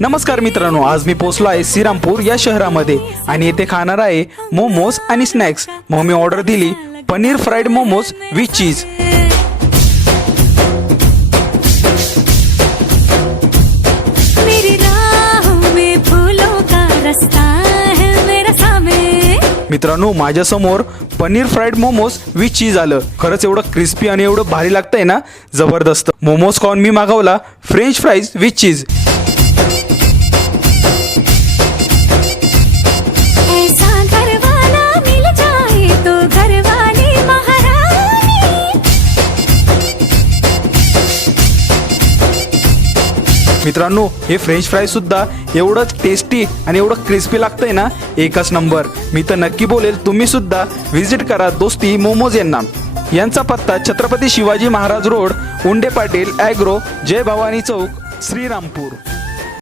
नमस्कार मित्रांनो, आज मी पोहोचलो आहे श्रीरामपूर या शहरामध्ये आणि येथे खाणार आहे मोमोज आणि स्नॅक्स। मग मी ऑर्डर दिली पनीर फ्राईड मोमोज विथ चीज। मित्रांनो, माझ्या समोर पनीर फ्राईड मोमोज विथ चीज आलं। खरंच एवढं क्रिस्पी आणि एवढं भारी लागतंय ना, जबरदस्त। मोमोज खाऊन मी मागवला फ्रेंच फ्राईज विथ चीज। मित्रांनो, हे फ्रेंच फ्राईज सुद्धा एवढं टेस्टी आणि एवढं क्रिस्पी लागतंय ना, एकच नंबर। मी तर नक्की बोलेल तुम्ही सुद्धा विजिट करा दोस्ती मोमोज यांना। यांचा पत्ता छत्रपती शिवाजी महाराज रोड, उंडे पाटील ॲग्रो, जय भवानी चौक, श्रीरामपूर।